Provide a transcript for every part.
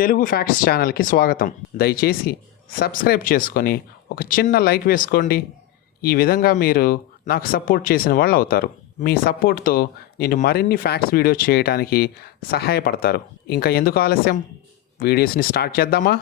Telugu facts ఛానల్కి స్వాగతం. దయచేసి సబ్స్క్రైబ్ చేసుకొని ఒక చిన్న లైక్ వేసుకోండి. ఈ విధంగా మీరు నాకు సపోర్ట్ చేసిన వాళ్ళు అవుతారు. మీ సపోర్ట్తో నేను మరిన్ని ఫ్యాక్ట్స్ వీడియో చేయడానికి సహాయపడతారు. ఇంకా ఎందుకు ఆలస్యం? వీడియోస్ని స్టార్ట్ చేద్దామా?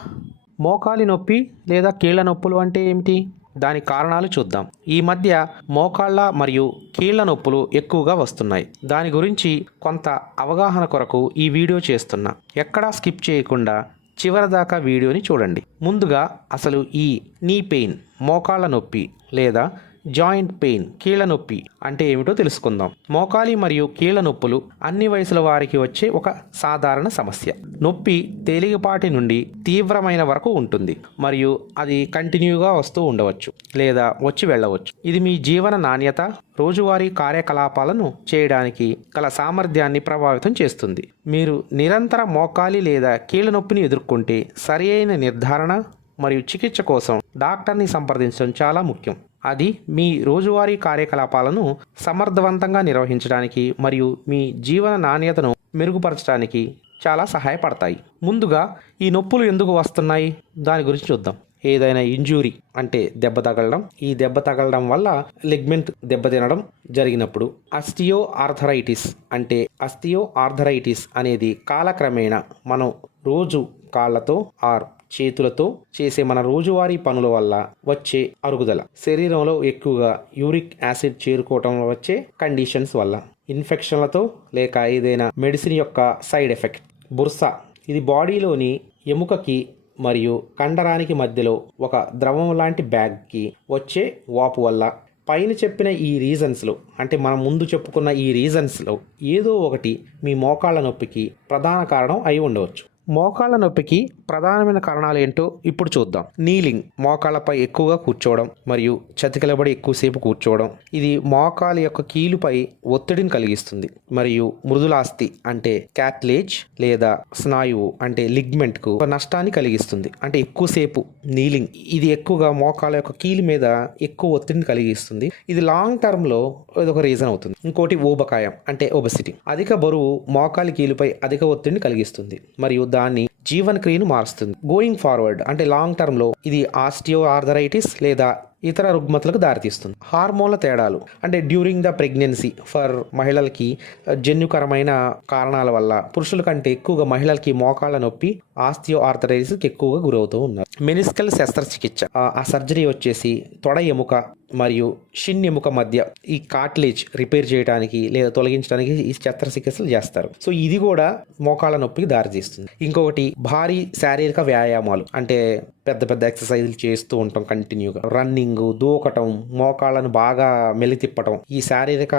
మోకాలి నొప్పి లేదా కీళ్ళ నొప్పులు అంటే ఏమిటి? దాని కారణాలు చూద్దాం. ఈ మధ్య మోకాళ్ళ మరియు కీళ్ళ నొప్పులు ఎక్కువగా వస్తున్నాయి. దాని గురించి కొంత అవగాహన కొరకు ఈ వీడియో చేస్తున్నా. ఎక్కడా స్కిప్ చేయకుండా చివరి దాకా వీడియోని చూడండి. ముందుగా అసలు ఈ నీ పెయిన్ మోకాళ్ళ నొప్పి లేదా జాయింట్ పెయిన్ కీళ్ళ నొప్పి అంటే ఏమిటో తెలుసుకుందాం. మోకాలి మరియు కీళ్ళ నొప్పులు అన్ని వయసుల వారికి వచ్చే ఒక సాధారణ సమస్య. నొప్పి తేలికపాటి నుండి తీవ్రమైన వరకు ఉంటుంది మరియు అది కంటిన్యూగా వస్తూ ఉండవచ్చు లేదా వచ్చి వెళ్ళవచ్చు. ఇది మీ జీవన నాణ్యత రోజువారీ కార్యకలాపాలను చేయడానికి గల సామర్థ్యాన్ని ప్రభావితం చేస్తుంది. మీరు నిరంతర మోకాలి లేదా కీళ్ళ నొప్పిని ఎదుర్కొంటే సరి అయిన నిర్ధారణ మరియు చికిత్స కోసం డాక్టర్ని సంప్రదించడం చాలా ముఖ్యం. అది మీ రోజువారీ కార్యకలాపాలను సమర్థవంతంగా నిర్వహించడానికి మరియు మీ జీవన నాణ్యతను మెరుగుపరచడానికి చాలా సహాయపడతాయి. ముందుగా ఈ నొప్పులు ఎందుకు వస్తున్నాయి? దాని గురించి చూద్దాం. ఏదైనా ఇంజూరీ అంటే దెబ్బ తగలడం. ఈ దెబ్బ తగలడం వల్ల లెగ్మెంట్ దెబ్బతినడం జరిగినప్పుడు అస్టియో ఆర్థరైటిస్ అంటే అస్టియో ఆర్థరైటిస్ అనేది కాలక్రమేణా మనం రోజు కాళ్ళతో ఆర్ చేతులతో చేసే మన రోజువారీ పనుల వల్ల వచ్చే అరుగుదల. శరీరంలో ఎక్కువగా యూరిక్ యాసిడ్ చేరుకోవటం వచ్చే కండిషన్స్ వల్ల. ఇన్ఫెక్షన్లతో లేక ఏదైనా మెడిసిన్ యొక్క సైడ్ ఎఫెక్ట్. బుర్సా. ఇది బాడీలోని ఎముకకి మరియు కండరానికి మధ్యలో ఒక ద్రవం లాంటి బ్యాగ్కి వచ్చే వాపు వల్ల. పైన చెప్పిన ఈ రీజన్స్లో అంటే మనం ముందు చెప్పుకున్న ఈ రీజన్స్లో ఏదో ఒకటి మీ మోకాళ్ళ నొప్పికి ప్రధాన కారణం అయి ఉండవచ్చు. మోకాళ్ళ నొప్పికి ప్రధానమైన కారణాలు ఏంటో ఇప్పుడు చూద్దాం. నీలింగ్ మోకాళ్ళపై ఎక్కువగా కూర్చోవడం మరియు చతికిలబడి ఎక్కువసేపు కూర్చోవడం. ఇది మోకాలు యొక్క కీలుపై ఒత్తిడిని కలిగిస్తుంది మరియు మృదులాస్తి అంటే క్యాట్లేజ్ లేదా స్నాయువు అంటే లిగ్మెంట్కు ఒక నష్టాన్ని కలిగిస్తుంది. అంటే ఎక్కువసేపు నీలింగ్ ఇది ఎక్కువగా మోకాల యొక్క కీలు మీద ఎక్కువ ఒత్తిడిని కలిగిస్తుంది. ఇది లాంగ్ టర్మ్లో ఇది ఒక రీజన్ అవుతుంది. ఇంకోటి ఊబకాయం అంటే ఒబసిటీ. అధిక బరువు మోకాలి కీలుపై అధిక ఒత్తిడిని కలిగిస్తుంది. మరియు దాన్ని జీవన క్రియను మారుస్తుంది. గోయింగ్ ఫార్వర్డ్ అంటే లాంగ్ టర్మ్లో ఇది ఆస్టియో ఆర్థరైటిస్ లేదా ఇతర రుగ్మతలకు దారితీస్తుంది. హార్మోన్ల తేడాలు అంటే డ్యూరింగ్ ద ప్రెగ్నెన్సీ ఫర్ మహిళలకి uh, జన్యుకరమైన కారణాల వల్ల పురుషుల కంటే ఎక్కువగా మహిళలకి మోకాళ్ళ నొప్పి ఆస్తి ఆర్థరైటిస్కి ఎక్కువగా గురవుతూ ఉన్నారు. మెనిస్కల్ శస్త్రచికిత్స ఆ- ఆ సర్జరీ వచ్చేసి తొడ ఎముక మరియు షిన్ ఎముక మధ్య ఈ కాట్లేజ్ రిపేర్ చేయడానికి లేదా తొలగించడానికి ఈ శస్త్రచికిత్సలు చేస్తారు. సో ఇది కూడా మోకాళ్ళ నొప్పికి దారితీస్తుంది. ఇంకొకటి భారీ శారీరక వ్యాయామాలు అంటే పెద్ద పెద్ద ఎక్సర్సైజులు చేస్తూ ఉంటాం కంటిన్యూగా. రన్నింగ్ దూకటం మోకాళ్ళను బాగా మెలితిప్పటం ఈ శారీరక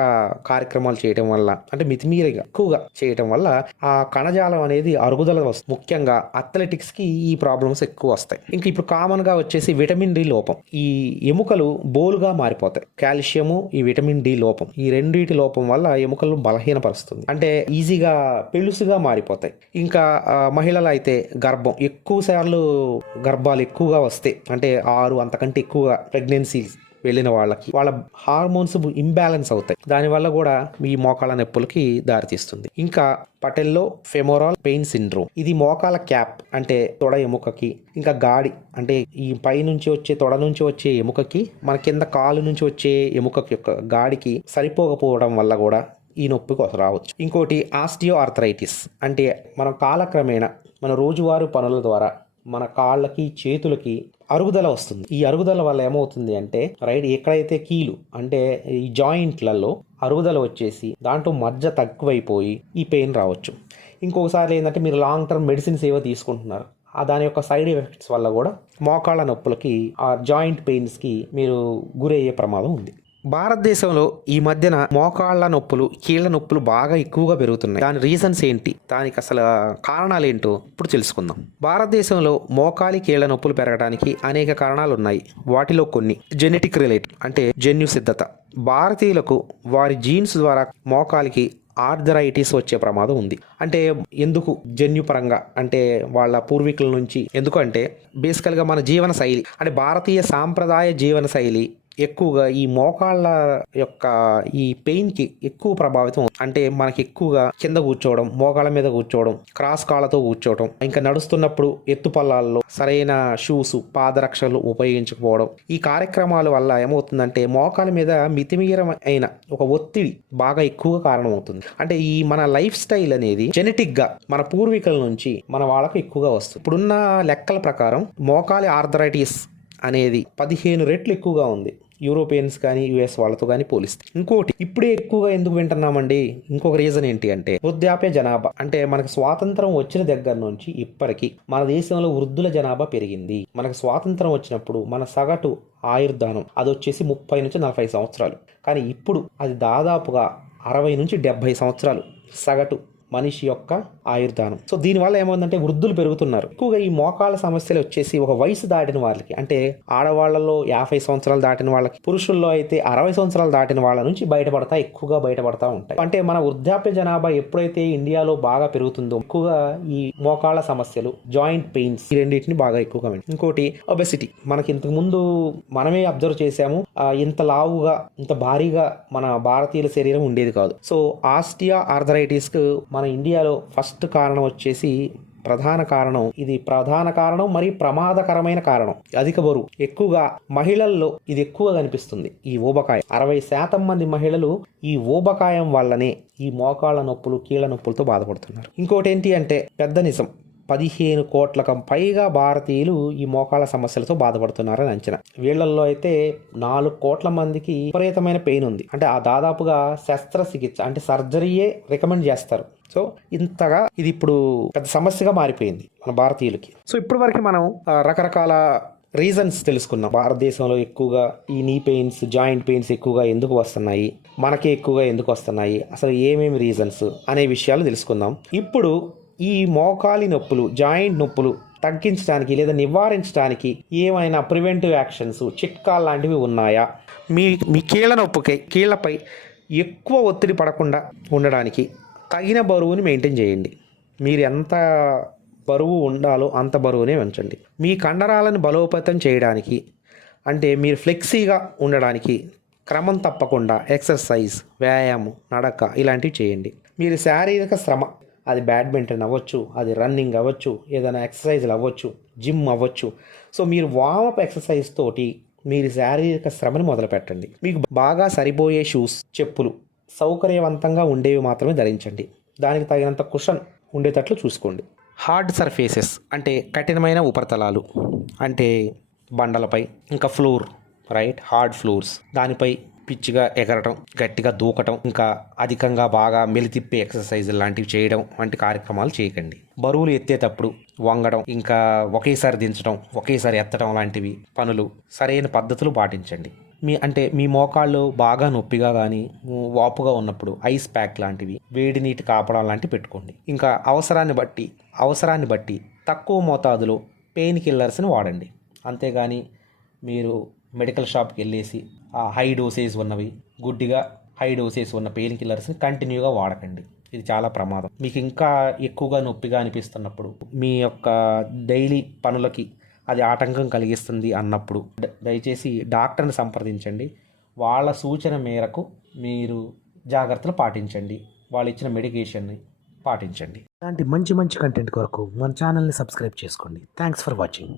కార్యక్రమాలు చేయటం వల్ల అంటే మితిమీరిగా ఎక్కువగా చేయటం వల్ల ఆ కణజాలం అనేది అరుగుదల వస్తుంది ముఖ్యంగా అథ్లెటిక్స్కి ఈ ప్రాబ్లమ్స్ ఎక్కువ వస్తాయి. ఇంకా ఇప్పుడు కామన్గా వచ్చేసి విటమిన్ డి లోపం. ఈ ఎముకలు బోలుగా మారిపోతాయి. కాల్షియము ఈ విటమిన్ డి లోపం. ఈ రెండింటి లోపం వల్ల ఎముకలు బలహీనపరుస్తుంది. అంటే ఈజీగా పెళుసుగా మారిపోతాయి. ఇంకా మహిళలు అయితే గర్భం. ఎక్కువ సార్లు గర్భాలు ఎక్కువగా వస్తే అంటే ఆరు అంతకంటే ఎక్కువగా ప్రెగ్నెన్సీస్ వెళ్ళిన వాళ్ళకి వాళ్ళ హార్మోన్స్ ఇంబ్యాలెన్స్ అవుతాయి. దానివల్ల కూడా ఈ మోకాల నొప్పులకి దారితీస్తుంది ఇంకా పటెల్లో ఫెమోరాల్ పెయిన్ సిండ్రోమ్ ఇది మోకాల క్యాప్ అంటే తొడ ఎముకకి ఇంకా గాడి అంటే ఈ పై నుంచి వచ్చే తొడ నుంచి వచ్చే ఎముకకి మన కింద కాలు నుంచి వచ్చే ఎముకకి యొక్క గాడికి సరిపోకపోవడం వల్ల కూడా ఈ నొప్పికి రావచ్చు. ఇంకోటి ఆస్టియో ఆర్థరైటిస్ అంటే మనం కాలక్రమేణా మన రోజువారీ పనుల ద్వారా మన కాళ్ళకి చేతులకి అరుగుదల వస్తుంది. ఈ అరుగుదల వల్ల ఏమవుతుంది అంటే రైట్ ఎక్కడైతే కీలు అంటే ఈ జాయింట్లలో అరుగుదల వచ్చేసి దాంట్లో మజ్జ తక్కువైపోయి ఈ పెయిన్ రావచ్చు. ఇంకొకసారి ఏంటంటే మీరు లాంగ్ టర్మ్ మెడిసిన్స్ ఏవో తీసుకుంటున్నారు ఆ దాని యొక్క సైడ్ ఎఫెక్ట్స్ వల్ల కూడా మోకాళ్ళ నొప్పులకి ఆ జాయింట్ పెయిన్స్కి మీరు గురయ్యే ప్రమాదం ఉంది. భారతదేశంలో ఈ మధ్యన మోకాళ్ళ నొప్పులు కీళ్ళ నొప్పులు బాగా ఎక్కువగా పెరుగుతున్నాయి. దాని రీజన్స్ ఏంటి? దానికి అసలు కారణాలు ఏంటో ఇప్పుడు తెలుసుకుందాం. భారతదేశంలో మోకాలి కీళ్ళ నొప్పులు పెరగడానికి అనేక కారణాలు ఉన్నాయి. వాటిలో కొన్ని జెనెటిక్ రిలేట్ అంటే జన్యు సిద్ధత. భారతీయులకు వారి జీన్స్ ద్వారా మోకాలికి ఆర్థరైటిస్ వచ్చే ప్రమాదం ఉంది. అంటే ఎందుకు జన్యుపరంగా అంటే వాళ్ళ పూర్వీకుల నుంచి ఎందుకు అంటే బేసికల్గా మన జీవన శైలి అంటే భారతీయ సాంప్రదాయ జీవన శైలి ఎక్కువగా ఈ మోకాళ్ళ యొక్క ఈ పెయిన్కి ఎక్కువ ప్రభావితం అంటే మనకి ఎక్కువగా కింద కూర్చోవడం మోకాళ్ళ మీద కూర్చోవడం క్రాస్ కాళ్ళతో కూర్చోవడం ఇంకా నడుస్తున్నప్పుడు ఎత్తుపల్లాల్లో సరైన షూస్ పాదరక్షలు ఉపయోగించకపోవడం. ఈ కార్యక్రమాల వల్ల ఏమవుతుందంటే మోకాల మీద మితిమీరమైన ఒక ఒత్తిడి బాగా ఎక్కువగా కారణమవుతుంది. అంటే ఈ మన లైఫ్ స్టైల్ అనేది జెనెటిక్గా మన పూర్వీకుల నుంచి మన వాళ్ళకు ఎక్కువగా వస్తుంది. ఇప్పుడున్న లెక్కల ప్రకారం మోకాలి ఆర్థరైటిస్ అనేది పదిహేను రెట్లు ఎక్కువగా ఉంది. యూరోపియన్స్ కానీ యుఎస్ వాళ్ళతో కానీ పోలిస్తే. ఇంకోటి ఇప్పుడే ఎక్కువగా ఎందుకు వింటున్నామండి? ఇంకొక రీజన్ ఏంటి అంటే వృద్ధాప్య జనాభా. అంటే మనకు స్వాతంత్రం వచ్చిన దగ్గర నుంచి ఇప్పటికి మన దేశంలో వృద్ధుల జనాభా పెరిగింది. మనకు స్వాతంత్రం వచ్చినప్పుడు మన సగటు ఆయుర్దానం అది వచ్చేసి ముప్పై నుంచి నలభై సంవత్సరాలు. కానీ ఇప్పుడు అది దాదాపుగా అరవై నుంచి డెబ్బై సంవత్సరాలు సగటు మనిషి యొక్క ఆయుర్దానం. సో దీనివల్ల ఏమవుతుందంటే వృద్ధులు పెరుగుతున్నారు. ఎక్కువగా ఈ మోకాళ్ళ సమస్యలు వచ్చేసి ఒక వయసు దాటిన వాళ్ళకి అంటే ఆడవాళ్ళలో యాభై సంవత్సరాలు దాటిన వాళ్ళకి పురుషుల్లో అయితే అరవై సంవత్సరాలు దాటిన వాళ్ళ నుంచి బయటపడతా ఎక్కువగా బయటపడతా ఉంటాయి. అంటే మన వృద్ధాప్య జనాభా ఎప్పుడైతే ఇండియాలో బాగా పెరుగుతుందో ఎక్కువగా ఈ మోకాళ్ళ సమస్యలు జాయింట్ పెయిన్స్ ఈ రెండింటిని బాగా ఎక్కువగా ఇంకోటి ఒబెసిటీ మనకి ఇంతకు ముందు మనమే అబ్జర్వ్ చేసాము ఇంత లావుగా ఇంత భారీగా మన భారతీయుల శరీరం ఉండేది కాదు. సో ఆస్టియా ఆర్థరైటిస్ మన ఇండియాలో ఫస్ట్ కారణం వచ్చేసి ప్రధాన కారణం. ఇది ప్రధాన కారణం మరియు ప్రమాదకరమైన కారణం. అధిక బరువు. ఎక్కువగా మహిళల్లో ఇది ఎక్కువగా కనిపిస్తుంది ఈ ఊబకాయం. అరవై శాతం మంది మహిళలు ఈ ఊబకాయం వల్లనే ఈ మోకాళ్ళ నొప్పులు కీళ్ళ నొప్పులతో బాధపడుతున్నారు. ఇంకోటి ఏంటి అంటే పెద్ద నిజం. పదిహేను కోట్లకు పైగా భారతీయులు ఈ మోకాళ్ళ సమస్యలతో బాధపడుతున్నారని అంచనా. వీళ్ళల్లో అయితే నాలుగు కోట్ల మందికి విపరీతమైన పెయిన్ ఉంది. అంటే ఆ దాదాపుగా శస్త్రచికిత్స అంటే సర్జరీయే రికమెండ్ చేస్తారు. సో ఇంతగా ఇది ఇప్పుడు పెద్ద సమస్యగా మారిపోయింది మన భారతీయులకి. సో ఇప్పటి వరకు మనం రకరకాల రీజన్స్ తెలుసుకున్నాం. భారతదేశంలో ఎక్కువగా ఈ నీ పెయిన్స్ జాయింట్ పెయిన్స్ ఎక్కువగా ఎందుకు వస్తున్నాయి? మనకే ఎక్కువగా ఎందుకు వస్తున్నాయి? అసలు ఏమేమి రీజన్స్ అనే విషయాలు తెలుసుకుందాం. ఇప్పుడు ఈ మోకాలి నొప్పులు జాయింట్ నొప్పులు తగ్గించడానికి లేదా నివారించడానికి ఏమైనా ప్రివెంటివ్ యాక్షన్స్ చిట్కాలు లాంటివి ఉన్నాయా? మీ మీ కీళ్ళ నొప్పుకి కీళ్ళపై ఎక్కువ ఒత్తిడి పడకుండా ఉండడానికి తగిన బరువుని మెయింటైన్ చేయండి. మీరు ఎంత బరువు ఉండాలో అంత బరువునే ఉంచండి. మీ కండరాలను బలోపేతం చేయడానికి అంటే మీరు ఫ్లెక్సీగా ఉండడానికి క్రమం తప్పకుండా ఎక్సర్సైజ్ వ్యాయామం నడక ఇలాంటివి చేయండి. మీరు శారీరక శ్రమ అది బ్యాడ్మింటన్ అవ్వచ్చు అది రన్నింగ్ అవ్వచ్చు ఏదైనా ఎక్సర్సైజ్లు అవ్వచ్చు జిమ్ అవ్వచ్చు. సో మీరు వామప్ ఎక్సర్సైజ్ తోటి మీరు శారీరక శ్రమని మొదలు పెట్టండి మీకు బాగా సరిపోయే షూస్ చెప్పులు సౌకర్యవంతంగా ఉండేవి మాత్రమే ధరించండి. దానికి తగినంత కుషన్ ఉండేటట్లు చూసుకోండి. హార్డ్ సర్ఫేసెస్ అంటే కఠినమైన ఉపరితలాలు అంటే బండలపై ఇంకా ఫ్లోర్ రైట్ హార్డ్ ఫ్లోర్స్. దానిపై పిచ్చిగా ఎగరటం గట్టిగా దూకటం ఇంకా అధికంగా బాగా మెలితిప్పే ఎక్సర్సైజ్ లాంటివి చేయడం వంటి కార్యక్రమాలు చేయకండి. బరువులు ఎత్తేటప్పుడు వంగడం ఇంకా ఒకేసారి దించడం ఒకేసారి ఎత్తడం లాంటివి పనులు సరైన పద్ధతులు పాటించండి. మీ అంటే మీ మోకాళ్ళు బాగా నొప్పిగా కానీ వాపుగా ఉన్నప్పుడు ఐస్ ప్యాక్ లాంటివి వేడి నీటి కాపడం లాంటివి పెట్టుకోండి. ఇంకా అవసరాన్ని బట్టి అవసరాన్ని బట్టి తక్కువ మోతాదులో పెయిన్ కిల్లర్స్ని వాడండి. అంతేగాని మీరు మెడికల్ షాప్కి వెళ్ళేసి ఆ హై డోసేజ్ ఉన్నవి గుడ్డిగా హై డోసేజ్ ఉన్న పెయిన్ కిల్లర్స్ని కంటిన్యూగా వాడకండి. ఇది చాలా ప్రమాదం. మీకు ఇంకా ఎక్కువగా నొప్పిగా అనిపిస్తున్నప్పుడు మీ యొక్క డైలీ పనులకి అది ఆటంకం కలిగిస్తుంది అన్నప్పుడు దయచేసి డాక్టర్ని సంప్రదించండి. వాళ్ళ సూచన మేరకు మీరు జాగ్రత్తలు పాటించండి. వాళ్ళు ఇచ్చిన మెడికేషన్ని పాటించండి. ఇలాంటి మంచి మంచి కంటెంట్ కొరకు మన ఛానల్ని సబ్స్క్రైబ్ చేసుకోండి. Thanks for watching.